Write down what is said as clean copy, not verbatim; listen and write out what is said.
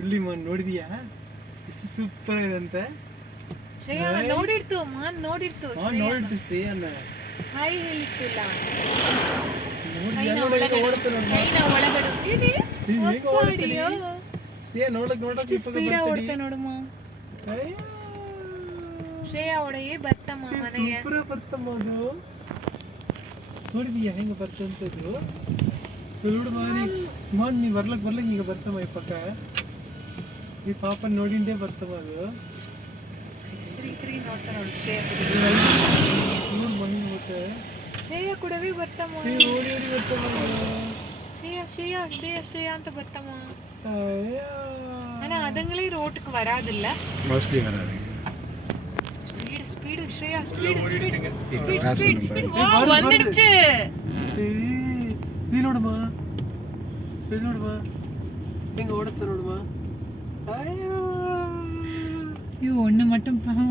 ಇಲ್ಲಿ ನೋಡಿದ್ಯಾ ಎಷ್ಟು ಸೂಪರ್ ಆಗಿದೆ ಅಂತ. ಶ್ರೇಯಾ ನೋಡಿರ್ತು ನೋಡಿರ್ತು ಶ್ರೇಯನ್ನ ಹಾಯ್ ಹೇಳಿತ್ತಿಲ್ಲ. ಕೈನ ಒಳಗಡೆ ಇದೆ ಶ್ರೇಯಾ ನೋಡಕ್ ಸ್ಪೀಡ್ ಓಡ್ತಾ ನೋಡಮ್ಮ. ಶ್ರೇಯಾ ಒಳಗೆ ಬರ್ತಮ್ಮ ಮನೆಗೆ ಬರ್ತಮ್ಮ. ಅದು ನೋಡಿದೀಯಾ ಹೆಂಗ ಬರ್ತಂತದ್ದು ನೋಡು ಮಾನ್ ನೀ ಬರ್ಲಕ್ ಈಗ ಬರ್ತಮ್ಮ ಈ ಪಕ್ಕ ಈ ಪಾಪ ನೋಡಿಂದೇ ಬರ್ತಮ್ಮ. ಅದು ನೋಡ್ತಾ ನೋಡು ಶ್ರೇಯಾ ನೋಡು ಮನೆ ಮತ್ತೆ ಶ್ರೇಯಾ ಕೂಡವೇ ಬರ್ತಮ್ಮ. ಓಡಿ ಬರ್ತಮ್ಮ. ಶ್ರೇಯಾ ಅಂತ ಬರ್ತಮ್ಮ. ஆனா அதுங்களே ரோட்டுக்கு வராதுல்ல மோஸ்ட்லி வராது. ஸ்பீடு ಶ್ರೇಯಾ ஸ்பீடு வந்துடுச்சு. நீ ನೋಡಮ್ಮ எங்க ஓடத்த ನೋಡಮ್ಮ. ஐயோ ஒண்ணு மட்டும் பாவம்.